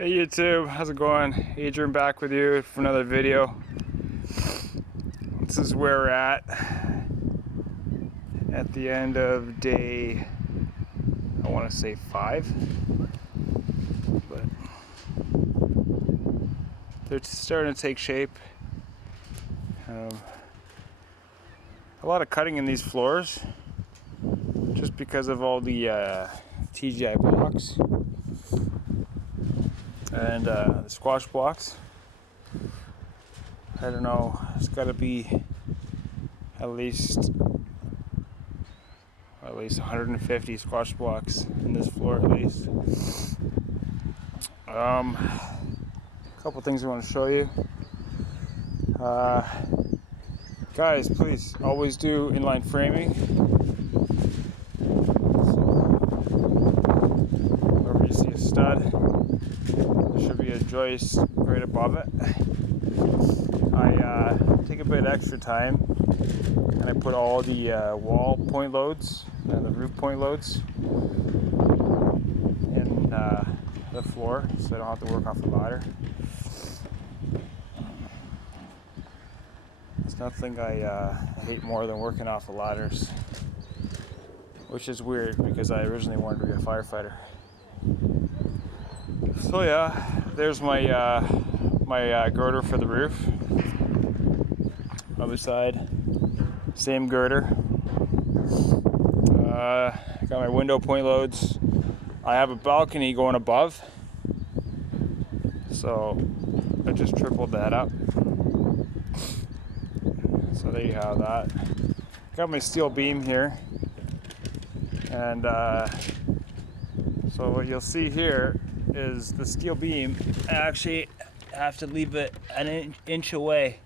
Hey YouTube, how's it going? Adrian back with you for another video. This is where we're at the end of day, I want to say 5, but they're starting to take shape. A lot of cutting in these floors just because of all the TGI blocks and the squash blocks. I don't know, it's got to be at least 150 squash blocks in this floor at least. A couple things I want to show you. Guys, please always do inline framing. Wherever you see a stud, there should be a joist right above it. I take a bit extra time and I put all the wall point loads and the roof point loads in the floor, so I don't have to work off the ladder. There's nothing I hate more than working off of ladders, which is weird because I originally wanted to be a firefighter. So yeah, there's my girder for the roof. Other side, same girder. Got my window point loads. I have a balcony going above, so I just tripled that up. So there you have that. Got my steel beam here, and so what you'll see here is the steel beam. I actually have to leave it an inch away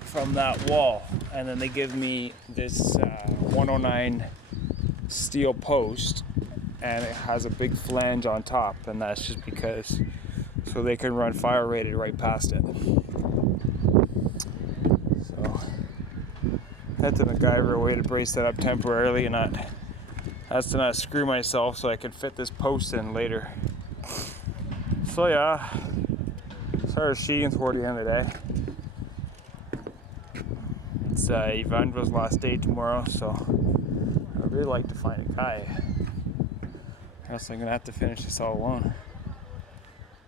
from that wall, and then they give me this 109 steel post, and it has a big flange on top, and that's just because so they can run fire rated right past it. So that's a MacGyver way to brace that up temporarily and not screw myself, so I can fit this post in later. So yeah, started sheeting toward the end of the day. It's Evandra's last day tomorrow, so I'd really like to find a guy. Or else I'm gonna have to finish this all alone.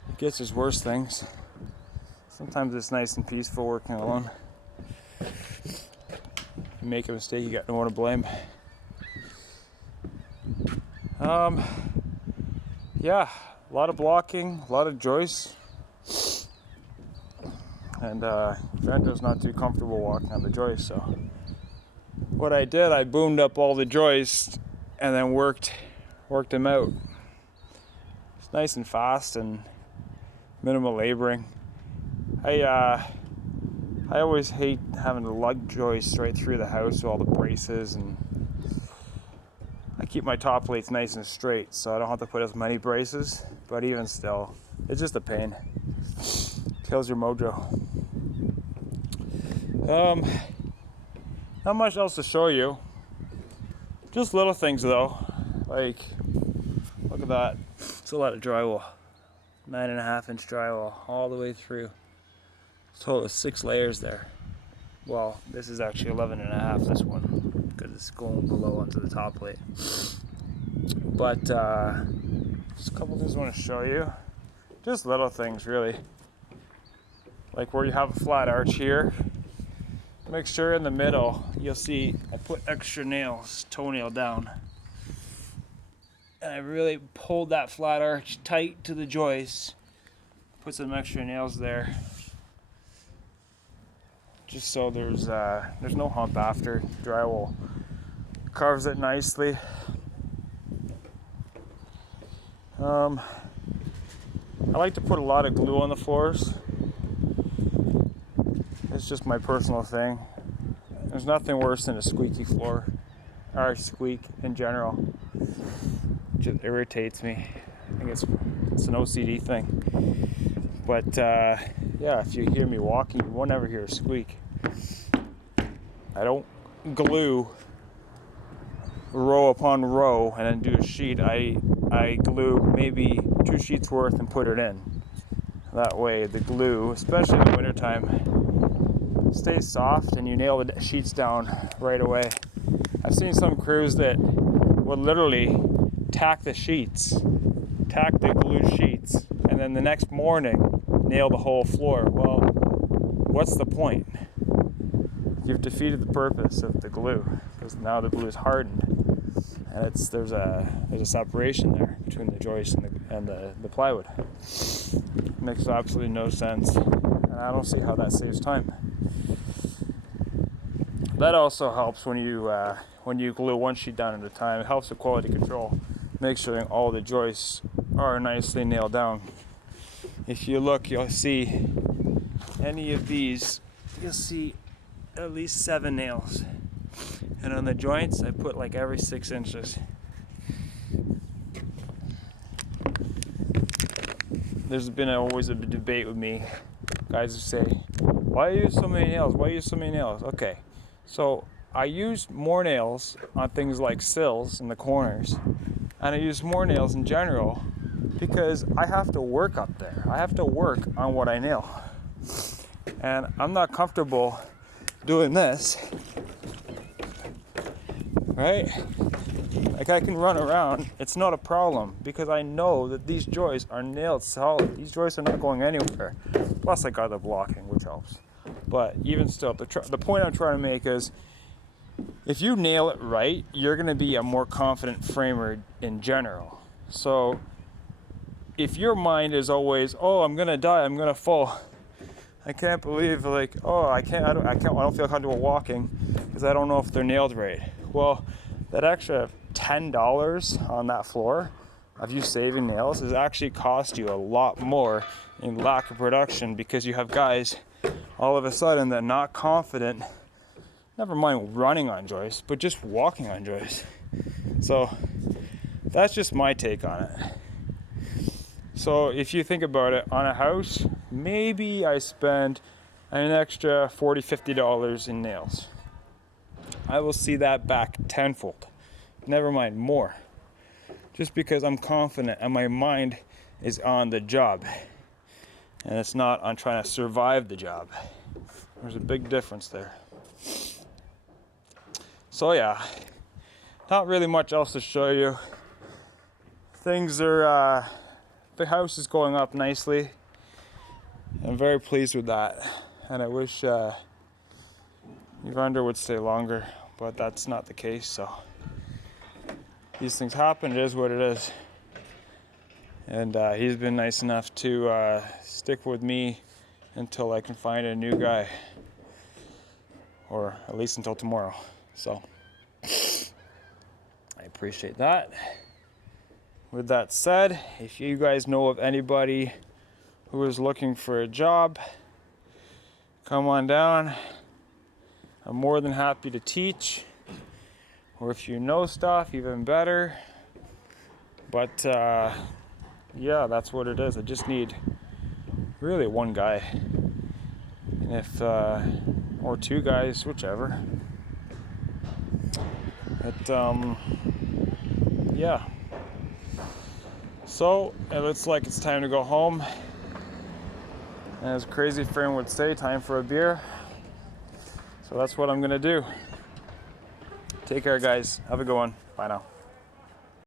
It gets as worse things. Sometimes it's nice and peaceful working alone. If you make a mistake, you got no one to blame. Yeah, a lot of blocking, a lot of joists. And Evandra's not too comfortable walking on the joist, so what I did, I boomed up all the joists and then worked them out. It's nice and fast and minimal laboring. I always hate having to lug joists right through the house with all the braces, and I keep my top plates nice and straight so I don't have to put as many braces, but even still, it's just a pain. Kills your mojo. Not much else to show you. Just little things though. Like, look at that. It's a lot of drywall. 9.5 inch drywall all the way through. Total of 6 layers there. Well, this is actually 11.5, this one, because it's going below onto the top plate. But just a couple things I want to show you. Just little things really. Like where you have a flat arch here, make sure in the middle you'll see I put extra nails, toenail down, and I really pulled that flat arch tight to the joist. Put some extra nails there, just so there's no hump after. Drywall carves it nicely. I like to put a lot of glue on the floors. It's just my personal thing. There's nothing worse than a squeaky floor, or squeak in general. It just irritates me. I think it's an OCD thing. But yeah, if you hear me walking, you won't ever hear a squeak. I don't glue row upon row and then do a sheet. I glue maybe 2 sheets worth and put it in. That way the glue, especially in the wintertime, stays soft and you nail the sheets down right away. I've seen some crews that would literally tack the glue sheets, and then the next morning nail the whole floor. Well, what's the point? You've defeated the purpose of the glue, because now the glue is hardened, and there's a separation there between the joist and the plywood. It makes absolutely no sense, and I don't see how that saves time. That also helps when you glue one sheet down at a time. It helps with quality control. Make sure all the joists are nicely nailed down. If you look, you'll see any of these, you'll see at least 7 nails. And on the joints, I put like every 6 inches. There's been always a debate with me. Guys who say, why use so many nails? Why use so many nails? Okay, so I use more nails on things like sills in the corners, and I use more nails in general because I have to work up there. I have to work on what I nail. And I'm not comfortable doing this, right? Like, I can run around, it's not a problem, because I know that these joists are nailed solid. These joists are not going anywhere. Plus I got the blocking, which helps. But even still, the point I'm trying to make is, if you nail it right, you're going to be a more confident framer in general. So if your mind is always, oh, I'm going to die, I'm going to fall, I can't believe, like, oh, I don't feel comfortable walking because I don't know if they're nailed right. Well, that extra $10 on that floor of you saving nails has actually cost you a lot more in lack of production, because you have guys all of a sudden that are not confident, never mind running on joists, but just walking on joists. So that's just my take on it. So if you think about it, on a house, maybe I spend an extra $40, $50 in nails. I will see that back tenfold. Never mind, more. Just because I'm confident and my mind is on the job. And it's not on trying to survive the job. There's a big difference there. So yeah, not really much else to show you. Things are, the house is going up nicely. I'm very pleased with that. And I wish Evander would stay longer, but that's not the case, so. These things happen, it is what it is. And he's been nice enough to stick with me until I can find a new guy. Or at least until tomorrow. So, I appreciate that. With that said, if you guys know of anybody who is looking for a job, come on down. I'm more than happy to teach. Or if you know stuff, even better. But yeah, that's what it is. I just need really one guy. And if, or 2 guys, whichever. But yeah. So it looks like it's time to go home. And as a crazy friend would say, time for a beer. So that's what I'm gonna do. Take care, guys. Have a good one. Bye now.